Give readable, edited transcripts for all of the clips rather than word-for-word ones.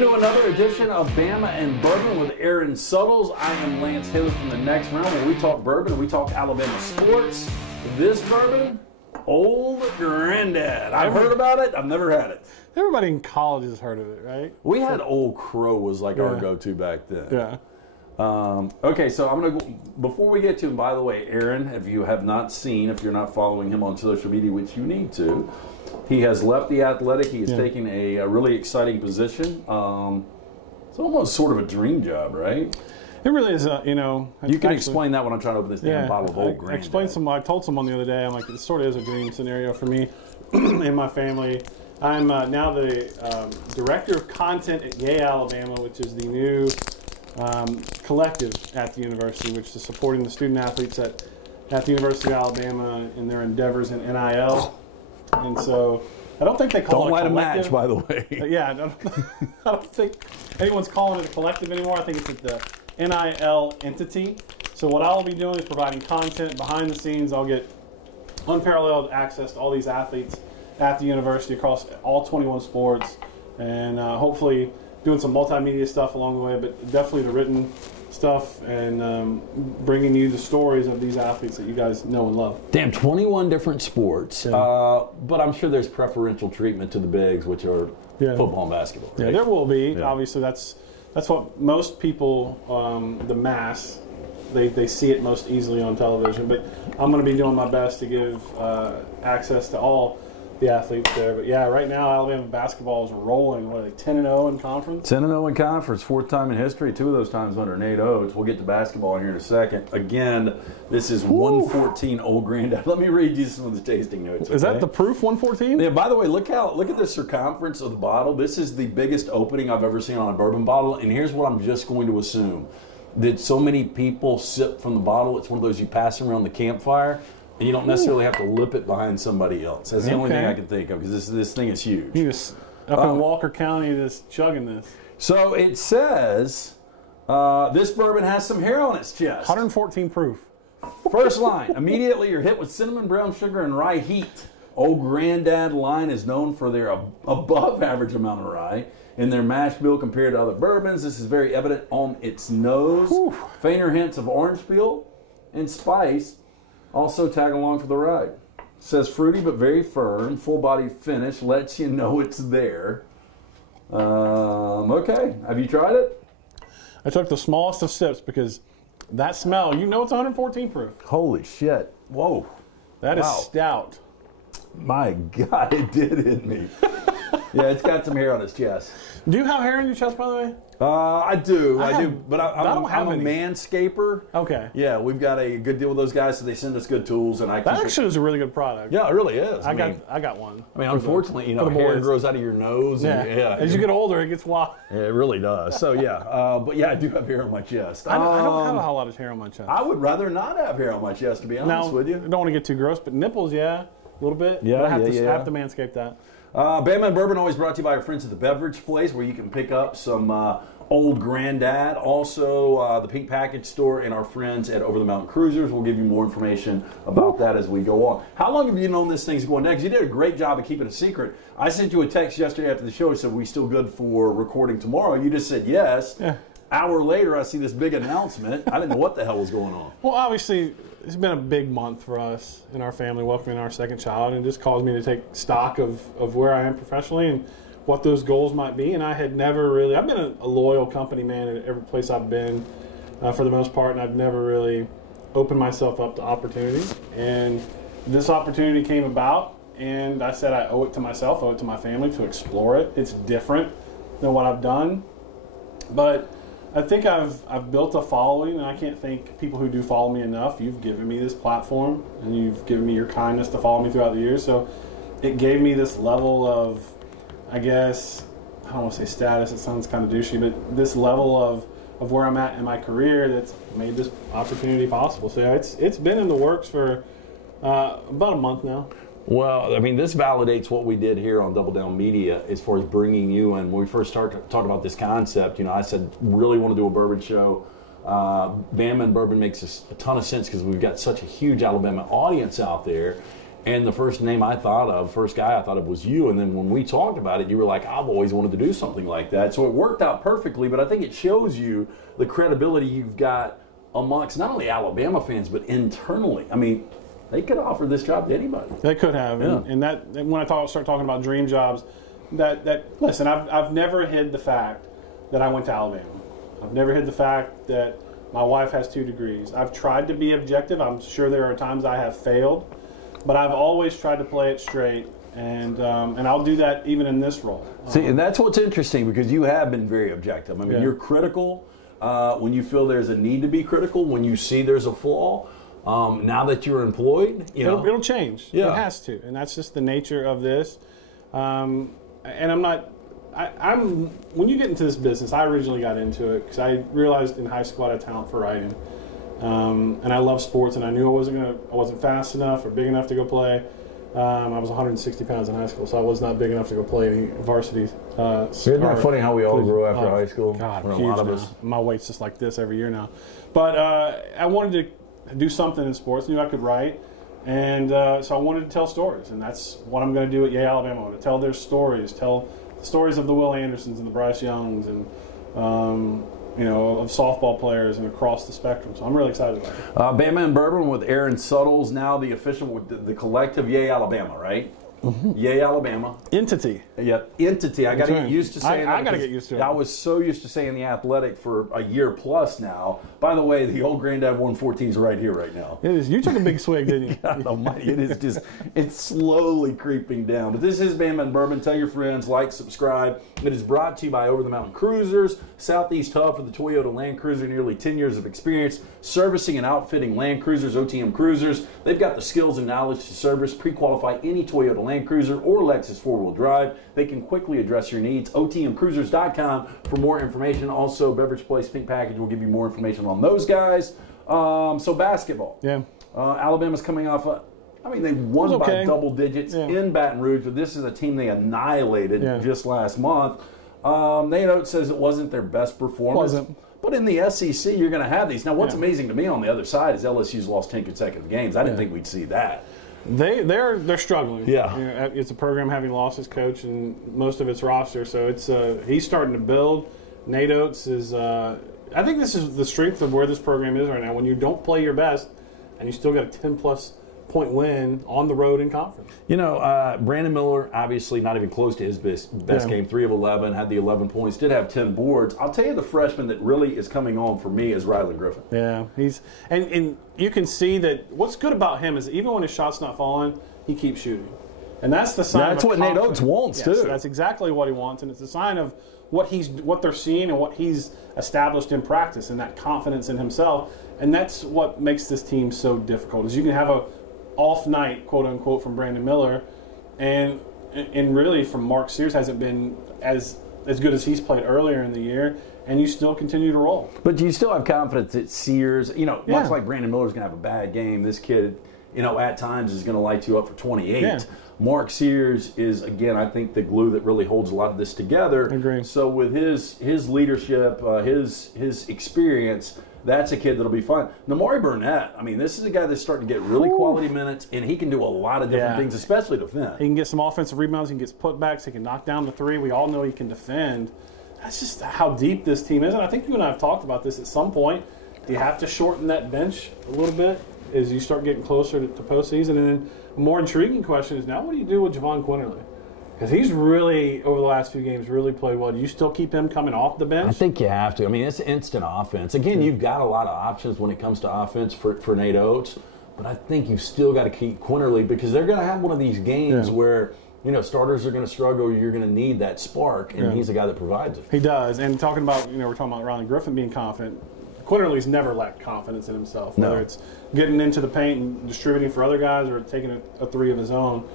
Welcome to another edition of Bama and Bourbon with Aaron Suttles. I am Lance Taylor from the Next Round, where we talk bourbon and we talk Alabama sports. This bourbon, Old Granddad. I've heard about it. I've never had it. Everybody in college has heard of it, right? We had Old Crow was like our go-to back then. Yeah. Okay, so I'm going to go, before we get to him, by the way, Aaron, if you have not seen, if you're not following him on social media, which you need to, he has left the Athletic. He is taking a really exciting position. It's almost sort of a dream job, right? It really is, you know. You can explain that when I'm trying to open this damn bottle of Old Granddad. I told someone the other day, I'm like, it sort of is a dream scenario for me and my family. I'm now the director of content at Yea Alabama, which is the new collective at the university, which is supporting the student athletes at the University of Alabama in their endeavors in NIL. And so I don't think they call it a collective. Don't light a match, by the way. Yeah, I don't think anyone's calling it a collective anymore. I think it's the NIL entity. So what I'll be doing is providing content behind the scenes. I'll get unparalleled access to all these athletes at the university across all 21 sports, and hopefully doing some multimedia stuff along the way, but definitely the written stuff and bringing you the stories of these athletes that you guys know and love. Damn, 21 different sports, but I'm sure there's preferential treatment to the bigs, which are football and basketball. Right? Yeah, there will be. Yeah. Obviously, that's what most people, the mass, they see it most easily on television. But I'm going to be doing my best to give access to all the athletes there. But yeah, right now Alabama basketball is rolling. What are they, 10-0 in conference? 10-0 in conference, fourth time in history. Two of those times under Nate Oats. We'll get to basketball here in a second. Again, this is 114 Old Granddad. Let me read you some of the tasting notes. Okay? Is that the proof, 114? Yeah. By the way, look at the circumference of the bottle. This is the biggest opening I've ever seen on a bourbon bottle. And here's what I'm just going to assume: that so many people sip from the bottle. It's one of those you pass around the campfire. And you don't necessarily have to lip it behind somebody else. That's the only thing I can think of, because this thing is huge. You just up in Walker County just chugging this. So it says this bourbon has some hair on its chest. 114 proof. First line, immediately you're hit with cinnamon, brown sugar, and rye heat. Old Granddad line is known for their above average amount of rye in their mash bill compared to other bourbons. This is very evident on its nose. Whew. Fainter hints of orange peel and spice also tag along for the ride. Says fruity but very firm, full body finish, lets you know it's there. Okay, have you tried it? I took the smallest of sips because that smell, you know it's 114 proof. Holy shit. Whoa. That is stout. My God, it did hit me. Yeah, it's got some hair on its chest. Do you have hair on your chest, by the way? I do, but I'm a manscaper. Okay. Yeah, we've got a good deal with those guys, so they send us good tools, and that actually is a really good product. Yeah, it really is. I got one. I mean, unfortunately, hair grows out of your nose. Yeah. As you get older, it gets wild. Yeah, it really does. So yeah, but yeah, I do have hair on my chest. I don't have a whole lot of hair on my chest. I would rather not have hair on my chest, to be honest with you. I don't want to get too gross, but nipples, a little bit. Yeah, but I have to manscape that. Bama and Bourbon always brought to you by our friends at the Beverage Place, where you can pick up some Old Granddad. Also, the Pink Package Store and our friends at Over the Mountain Cruisers. We'll give you more information about that as we go on. How long have you known this thing's going down? Because you did a great job of keeping it a secret. I sent you a text yesterday after the show. I said, we still good for recording tomorrow? You just said yes. Yeah. Hour later, I see this big announcement. I didn't know what the hell was going on. Well, obviously, it's been a big month for us in our family, welcoming our second child, and it just caused me to take stock of where I am professionally and what those goals might be. And I had never really, I've been a loyal company man at every place I've been for the most part, and I've never really opened myself up to opportunity. And this opportunity came about, and I said I owe it to myself, owe it to my family to explore it. It's different than what I've done, but I think I've built a following, and I can't thank people who do follow me enough. You've given me this platform, and you've given me your kindness to follow me throughout the years. So it gave me this level of, I guess, I don't want to say status, it sounds kind of douchey, but this level of where I'm at in my career that's made this opportunity possible. So yeah, it's been in the works for about a month now. Well, I mean, this validates what we did here on Double Down Media as far as bringing you in. When we first started talking about this concept, I said, really want to do a bourbon show. Bama and Bourbon makes a ton of sense because we've got such a huge Alabama audience out there. And the first name I thought of, first guy I thought of was you. And then when we talked about it, you were like, I've always wanted to do something like that. So it worked out perfectly, but I think it shows you the credibility you've got amongst not only Alabama fans, but internally. I mean, they could offer this job to anybody. They could have. Yeah. And that, when I start talking about dream jobs, listen, I've never hid the fact that I went to Alabama. I've never hid the fact that my wife has 2 degrees. I've tried to be objective. I'm sure there are times I have failed. But I've always tried to play it straight, and I'll do that even in this role. See, and that's what's interesting because you have been very objective. I mean, you're critical when you feel there's a need to be critical, when you see there's a flaw. Now that you're employed, it'll change. Yeah. It has to, and that's just the nature of this. And I'm not. When you get into this business, I originally got into it because I realized in high school I had a talent for writing. And I love sports, and I knew I wasn't fast enough or big enough to go play. I was 160 pounds in high school, so I was not big enough to go play any varsity. Isn't that funny how we all grew after high school? God, a huge lot of now. us. My weight's just like this every year now. But I wanted to do something in sports. Knew I could write, and so I wanted to tell stories, and that's what I'm going to do at Yea Alabama. I'm going to tell their stories, tell the stories of the Will Andersons and the Bryce Youngs, and of softball players and across the spectrum. So I'm really excited about it. Bama and Bourbon with Aaron Suttles, now the official with the collective Yea Alabama, right? Mm-hmm. Yea Alabama. Entity. Yeah, entity. I got to get used to saying that. I got to get used to it. I was so used to saying the Athletic for a year plus now. By the way, the old Granddad 114 is right here right now. It is. You took a big swig, didn't you? God almighty, it is just, it's slowly creeping down. But this is Bama and Bourbon. Tell your friends, like, subscribe. It is brought to you by Over the Mountain Cruisers, Southeast hub for the Toyota Land Cruiser, nearly 10 years of experience servicing and outfitting Land Cruisers, OTM Cruisers. They've got the skills and knowledge to service, pre-qualify any Toyota Land Cruiser or Lexus 4-wheel drive. They can quickly address your needs. OTMcruisers.com for more information. Also, Beverage Place Pink Package will give you more information on those guys. So basketball. Yeah. Alabama's coming off they won by double digits in Baton Rouge, but this is a team they annihilated just last month. Nate Oats says it wasn't their best performance. But in the SEC, you're going to have these. Now, what's amazing to me on the other side is LSU's lost 10 consecutive games. I didn't think we'd see that. They're struggling. Yeah. It's a program having lost its coach and most of its roster, so it's he's starting to build. Nate Oats is I think this is the strength of where this program is right now. When you don't play your best and you still got a 10-plus point win on the road in conference. Brandon Miller, obviously not even close to his best game, 3 of 11, had the 11 points, did have 10 boards. I'll tell you the freshman that really is coming on for me is Riley Griffin. Yeah, he's and you can see that what's good about him is even when his shot's not falling, he keeps shooting. And that's the sign That's of what Nate Oats wants, too. That's exactly what he wants, and it's a sign of what they're seeing and what he's established in practice and that confidence in himself. And that's what makes this team so difficult is you can have a off night, quote unquote, from Brandon Miller, and really from Mark Sears hasn't been as good as he's played earlier in the year, and you still continue to roll. But do you still have confidence that Sears, much like Brandon Miller's going to have a bad game, this kid, at times is going to light you up for 28. Yeah. Mark Sears is, again, I think the glue that really holds a lot of this together. I agree. So with his leadership, his experience, that's a kid that'll be fun. Namari Burnett, this is a guy that's starting to get really quality minutes, and he can do a lot of different things, especially defend. He can get some offensive rebounds. He can get putbacks. He can knock down the three. We all know he can defend. That's just how deep this team is. And I think you and I have talked about this at some point. You have to shorten that bench a little bit as you start getting closer to postseason. And then a more intriguing question is now what do you do with Javon Quinterly? Because he's really, over the last few games, really played well. Do you still keep him coming off the bench? I think you have to. It's instant offense. Again, you've got a lot of options when it comes to offense for Nate Oats, but I think you've still got to keep Quinterly because they're going to have one of these games where starters are going to struggle. You're going to need that spark, and he's the guy that provides it. He does. And talking about, we're talking about Riley Griffin being confident. Quinterly's never lacked confidence in himself, whether it's getting into the paint and distributing for other guys or taking a three of his own.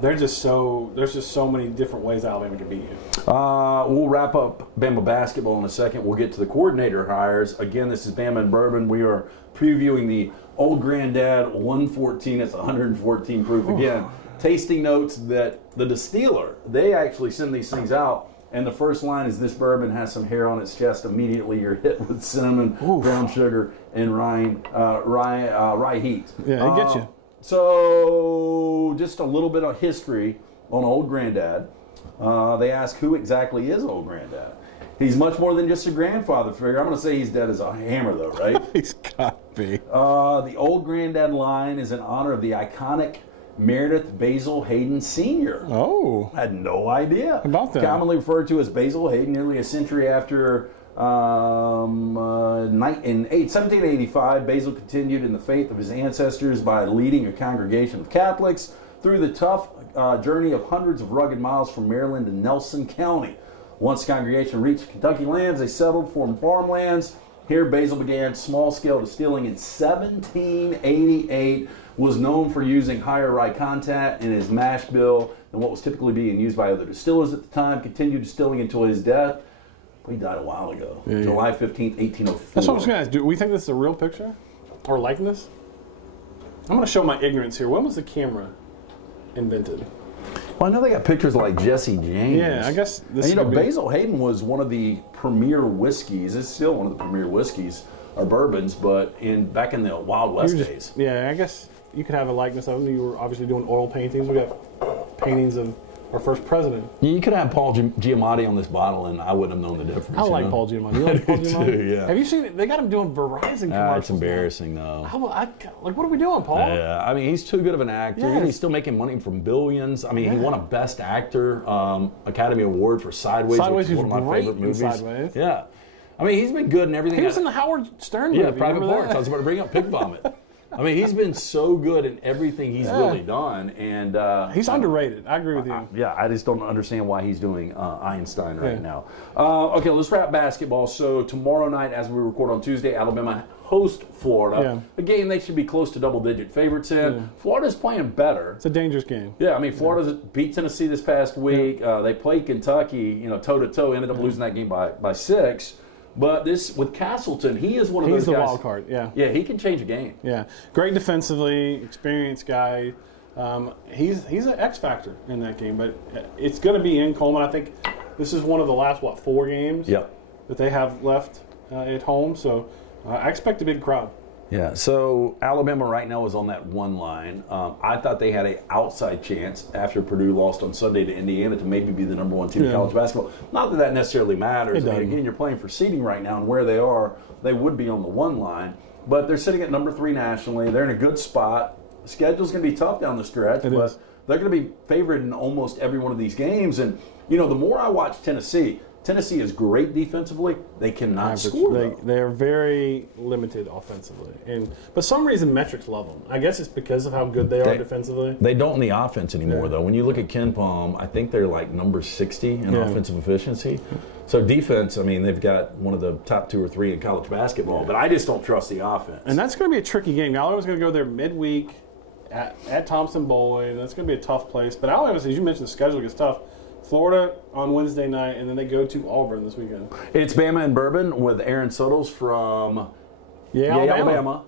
There's just so many different ways Alabama can beat you. We'll wrap up Bama basketball in a second. We'll get to the coordinator hires. Again, this is Bama and Bourbon. We are previewing the Old Granddad 114. It's 114 proof. Again, tasting notes that the distiller, they actually send these things out. And the first line is this bourbon has some hair on its chest. Immediately you're hit with cinnamon, brown sugar, and rye heat. Yeah, it gets you. So just a little bit of history on Old Granddad. They ask who exactly is Old Granddad. He's much more than just a grandfather figure. I'm going to say he's dead as a hammer, though, right? He's got to be. The Old Granddad line is in honor of the iconic Meredith Basil Hayden Sr. Oh. I had no idea. How about that? Commonly referred to as Basil Hayden, nearly a century after in 1785, Basil continued in the faith of his ancestors by leading a congregation of Catholics through the tough journey of hundreds of rugged miles from Maryland to Nelson County. Once the congregation reached Kentucky lands, they settled, formed farmlands. Here, Basil began small-scale distilling in 1788, was known for using higher rye content in his mash bill than what was typically being used by other distillers at the time, continued distilling until his death. He died a while ago, July 15th, 1804. That's what I was going to ask. Do we think this is a real picture or likeness? I'm going to show my ignorance here. When was the camera invented? Well, I know they got pictures like Jesse James. Yeah, I guess this and, you know, Basil Hayden was one of the premier whiskeys. It's still one of the premier whiskeys or bourbons, but back in the Wild West days. Yeah, I guess you could have a likeness of him. You were obviously doing oil paintings. We got paintings of our first president. Yeah, you could have Paul Giamatti on this bottle, and I wouldn't have known the difference. I like Paul Giamatti. You like Paul Giamatti? Too, yeah. Have you seen it? They got him doing Verizon commercials. It's embarrassing, though. Like, what are we doing, Paul? Yeah, I mean, he's too good of an actor. Yes. He's still making money from billions. I mean, he won a Best Actor Academy Award for Sideways, which is one of my favorite movies. Sideways. Yeah. I mean, he's been good in everything. He was in the Howard Stern movie. Yeah, Private Parts. I was about to bring up Pig Vomit. I mean, he's been so good in everything he's really done, and he's underrated. I agree with you. Yeah, I just don't understand why he's doing Einstein right now. Okay, let's wrap basketball. So tomorrow night, as we record on Tuesday, Alabama hosts Florida. A game they should be close to double-digit favorites in. Florida's playing better. It's a dangerous game. Yeah, I mean, Florida beat Tennessee this past week. They played Kentucky, toe-to-toe, ended up losing that game by 6. But this with Castleton, he is one of those guys. He's the wild card, yeah. Yeah, he can change a game. Yeah, great defensively, experienced guy. He's an X factor in that game, but it's going to be in Coleman. I think this is one of the last 4 games that they have left at home. So I expect a big crowd. Yeah, so Alabama right now is on that one line. I thought they had an outside chance after Purdue lost on Sunday to Indiana to maybe be the number 1 team in college basketball. Not that that necessarily matters. I mean, again, you're playing for seeding right now, and where they are, they would be on the one line. But they're sitting at number 3 nationally. They're in a good spot. The schedule's going to be tough down the stretch, but they're going to be favored in almost every one of these games. And, you know, the more I watch Tennessee is great defensively. They cannot score. They are very limited offensively, but some reason metrics love them. I guess it's because of how good they are defensively. They don't in the offense anymore, though. When you look at Ken Palm, I think they're like number 60 in offensive efficiency. So defense, I mean, they've got one of the top 2 or 3 in college basketball, but I just don't trust the offense. And that's going to be a tricky game. Alabama's going to go there midweek at Thompson Boyd. That's going to be a tough place. But Alabama, as you mentioned, the schedule gets tough. Florida on Wednesday night, and then they go to Auburn this weekend. It's Bama and Bourbon with Aaron Suttles from Yea Alabama.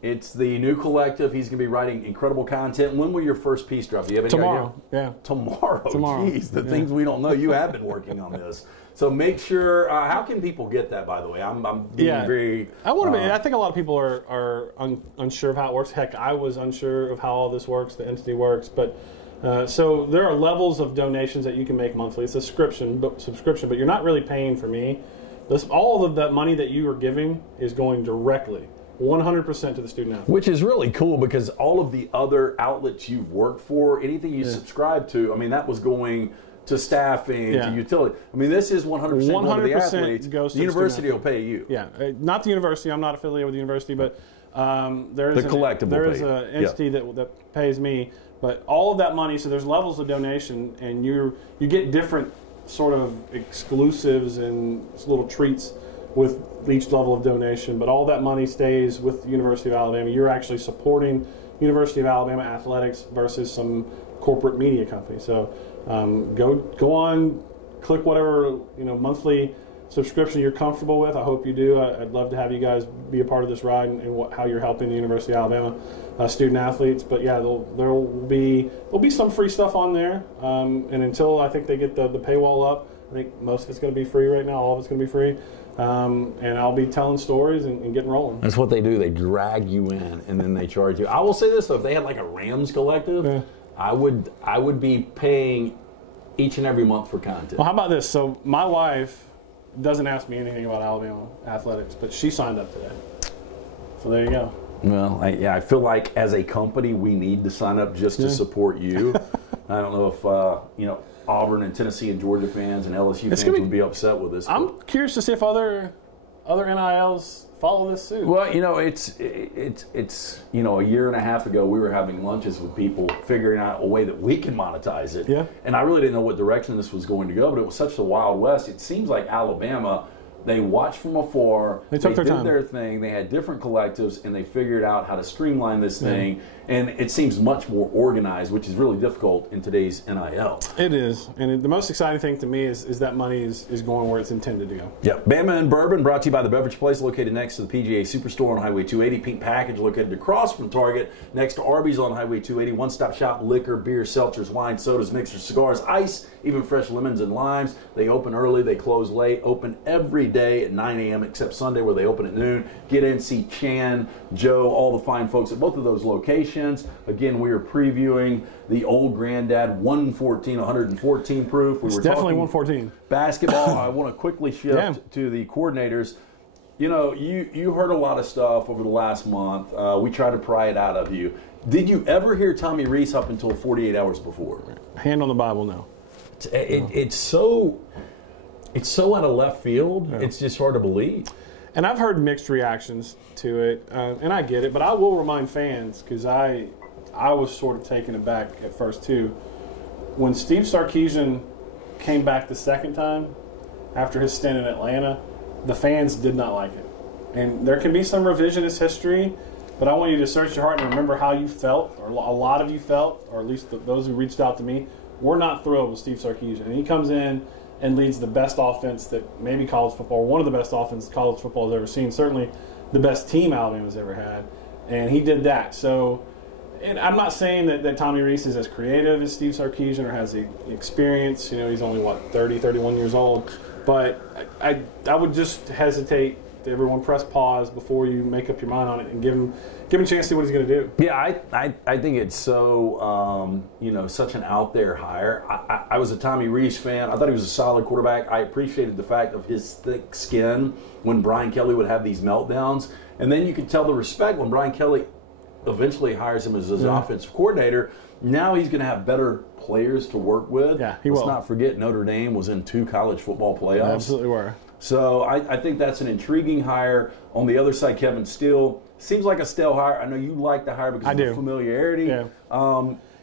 It's the new collective. He's going to be writing incredible content. When will your first piece drop? Do you have any Tomorrow. idea? Yeah. Tomorrow. Jeez, the things we don't know. You have been working on this. So make sure. How can people get that? By the way, I'm being very. I think a lot of people are unsure of how it works. Heck, I was unsure of how all this works, the entity works, but. So there are levels of donations that you can make monthly. It's a subscription, but you're not really paying for me. All of that money that you are giving is going directly, 100% to the student athlete. Which is really cool because all of the other outlets you've worked for, anything you subscribe to, I mean, that was going to staffing, to utility. I mean, this is 100% going to the athletes. Goes to the university will pay you. Yeah, not the university. I'm not affiliated with the university, but there is an entity that pays me. But all of that money, so there's levels of donation, and you get different sort of exclusives and little treats with each level of donation. But all that money stays with the University of Alabama. You're actually supporting University of Alabama athletics versus some corporate media company. So go on, click whatever monthly subscription you're comfortable with. I hope you do. I'd love to have you guys be a part of this ride and how you're helping the University of Alabama student athletes. But yeah, there'll be some free stuff on there. And until I think they get the paywall up, I think most of it's going to be free right now. All of it's going to be free. and I'll be telling stories and getting rolling. That's what they do. They drag you in, and then they charge you. I will say this, though. If they had like a Rams collective, Yeah. I would be paying each and every month for content. Well, how about this? So my wife doesn't ask me anything about Alabama athletics, but she signed up today. So there you go. Well, I feel like as a company, we need to sign up just to support you. I don't know if Auburn and Tennessee and Georgia fans and LSU fans would be upset with this. I'm curious to see if other NILs follow this suit. Well, it's a year and a half ago we were having lunches with people figuring out a way that we can monetize it. Yeah. And I really didn't know what direction this was going to go, but it was such the Wild West. It seems like Alabama, they watched from afar. They took their time. Did their thing. They had different collectives, and they figured out how to streamline this thing. And it seems much more organized, which is really difficult in today's NIL. It is. And the most exciting thing to me is that money is going where it's intended to go. Yep. Bama and Bourbon, brought to you by the Beverage Place, located next to the PGA Superstore on Highway 280. Pink Package, located across from Target, next to Arby's on Highway 280. One-stop shop, liquor, beer, seltzers, wine, sodas, mixers, cigars, ice, even fresh lemons and limes. They open early, they close late, open every day at 9 a.m. except Sunday where they open at noon. Get in, see Chan, Joe, all the fine folks at both of those locations. Again, we are previewing the Old Granddad 114 proof. It's definitely 114. Basketball. I want to quickly shift to the coordinators. You heard a lot of stuff over the last month. We tried to pry it out of you. Did you ever hear Tommy Rees up until 48 hours before? Hand on the Bible, no. It's so out of left field. Yeah. It's just hard to believe. And I've heard mixed reactions to it, and I get it. But I will remind fans, because I was sort of taken aback at first too, when Steve Sarkisian came back the second time after his stint in Atlanta. The fans did not like it, and there can be some revisionist history. But I want you to search your heart and remember how you felt, or a lot of you felt, or at least those who reached out to me. We're not thrilled with Steve Sarkisian, and he comes in and leads the best offense that maybe college football, one of the best offenses college football has ever seen, certainly the best team Alabama's ever had, and he did that. So, and I'm not saying that Tommy Rees is as creative as Steve Sarkisian or has the experience. He's only, 30, 31 years old. But I would just hesitate to everyone press pause before you make up your mind on it and give him a chance to see what he's going to do. Yeah, I think it's so, such an out there hire. I was a Tommy Rees fan. I thought he was a solid quarterback. I appreciated the fact of his thick skin when Brian Kelly would have these meltdowns. And then you could tell the respect when Brian Kelly eventually hires him as his offensive coordinator. Now he's going to have better players to work with. Yeah, he will. Let's not forget Notre Dame was in 2 college football playoffs. They absolutely were. So I think that's an intriguing hire. On the other side, Kevin Steele seems like a stale hire. I know you like the hire because of the familiarity. Yeah.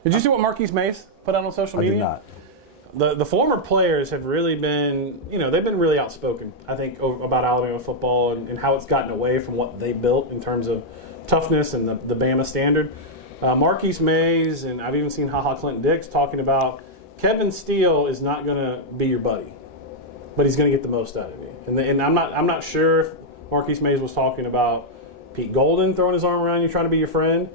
Did you see what Marquise Mace put out on social media? I did not. The former players have really been, they've been really outspoken, I think, about Alabama football and how it's gotten away from what they built in terms of toughness and the Bama standard. Marquise Mays, and I've even seen HaHa Clinton Dix talking about Kevin Steele is not going to be your buddy, but he's going to get the most out of you. And I'm not sure if Marquise Mays was talking about Pete Golden throwing his arm around you trying to be your friend,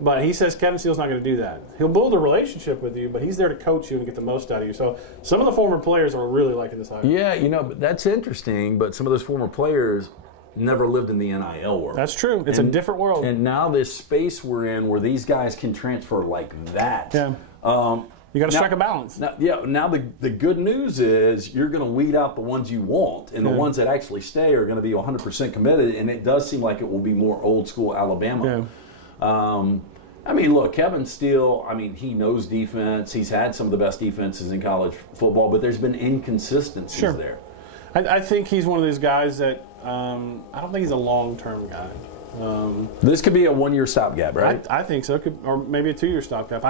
but he says Kevin Steele's not going to do that. He'll build a relationship with you, but he's there to coach you and get the most out of you. So some of the former players are really liking this hire. Yeah, but that's interesting, but some of those former players never lived in the NIL world. That's true. It's a different world. And now this space we're in where these guys can transfer like that. Yeah. You got to strike a balance. Now the good news is you're going to weed out the ones you want, and the ones that actually stay are going to be 100% committed, and it does seem like it will be more old school Alabama. Yeah. Look, Kevin Steele, he knows defense. He's had some of the best defenses in college football, but there's been inconsistencies there. I think he's one of those guys that I don't think he's a long-term guy. This could be a 1-year stopgap, right? I think so, or maybe a 2-year stopgap.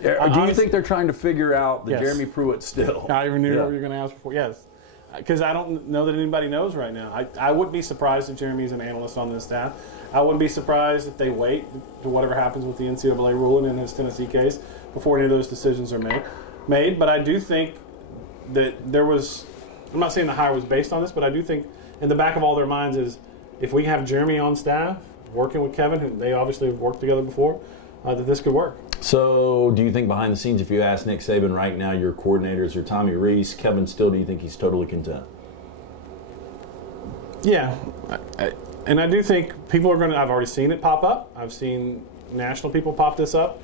Do you think they're trying to figure out the Jeremy Pruitt still? I even knew what you were going to ask before. Yes, because I don't know that anybody knows right now. I wouldn't be surprised if Jeremy's an analyst on this staff. I wouldn't be surprised if they wait to whatever happens with the NCAA ruling in his Tennessee case before any of those decisions are made. But I do think that there was. I'm not saying the hire was based on this, but I do think in the back of all their minds is if we have Jeremy on staff working with Kevin, who they obviously have worked together before, that this could work. So do you think behind the scenes, if you ask Nick Saban right now, your coordinators are Tommy Rees, Kevin Steele, do you think he's totally content? Yeah, and I do think people are going to, I've already seen it pop up. I've seen national people pop this up,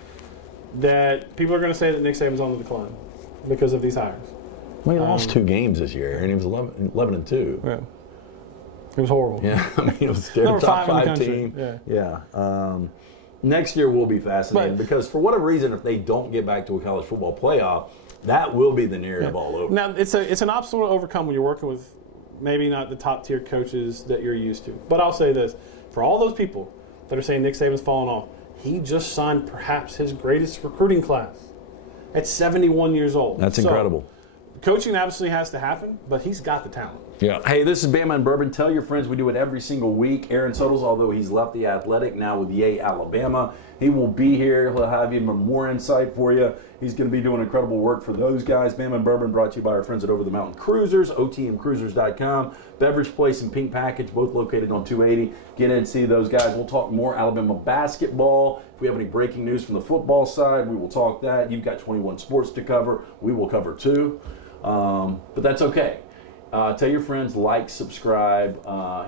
that people are going to say that Nick Saban's on the decline because of these hires. Well, he lost 2 games this year, and he was 11-2. Yeah. It was horrible. Yeah, I mean, it was their top 5 team. Yeah. Next year will be fascinating because for whatever reason, if they don't get back to a college football playoff, that will be the narrative all over. Now, it's an obstacle to overcome when you're working with maybe not the top tier coaches that you're used to. But I'll say this, for all those people that are saying Nick Saban's fallen off, he just signed perhaps his greatest recruiting class at 71 years old. That's incredible. Coaching absolutely has to happen, but he's got the talent. Yeah. Hey, this is Bama and Bourbon. Tell your friends we do it every single week. Aaron Suttles, although he's left the Athletic, now with Yea Alabama. He will be here. He'll have even more insight for you. He's going to be doing incredible work for those guys. Bama and Bourbon brought to you by our friends at Over the Mountain Cruisers, otmcruisers.com. Beverage Place and Pink Package, both located on 280. Get in and see those guys. We'll talk more Alabama basketball. If we have any breaking news from the football side, we will talk that. You've got 21 sports to cover. We will cover 2. But that's okay. Tell your friends, like, subscribe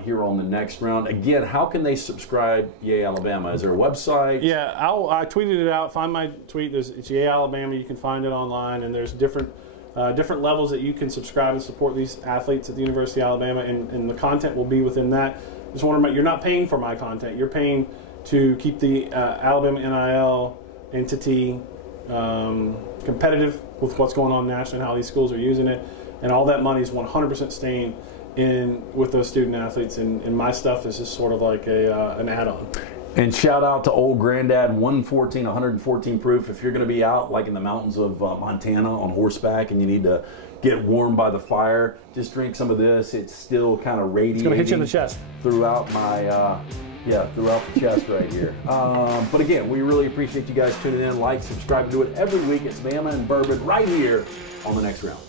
here on the next round. Again, how can they subscribe Yea Alabama? Is there a website? Yeah, I tweeted it out. Find my tweet. It's Yea Alabama. You can find it online, and there's different levels that you can subscribe and support these athletes at the University of Alabama, and the content will be within that. Just want to remember, you're not paying for my content. You're paying to keep the Alabama NIL entity competitive with what's going on nationally and how these schools are using it. And all that money is 100% staying in with those student athletes, and my stuff is just sort of like an add-on. And shout out to old granddad, 114 proof. If you're going to be out like in the mountains of Montana on horseback and you need to get warm by the fire, just drink some of this. It's still kind of radiating. It's going to hit you in the chest. Throughout my, throughout the chest right here. But again, we really appreciate you guys tuning in. Like, subscribe, do it every week. It's Bama and Bourbon right here on the next round.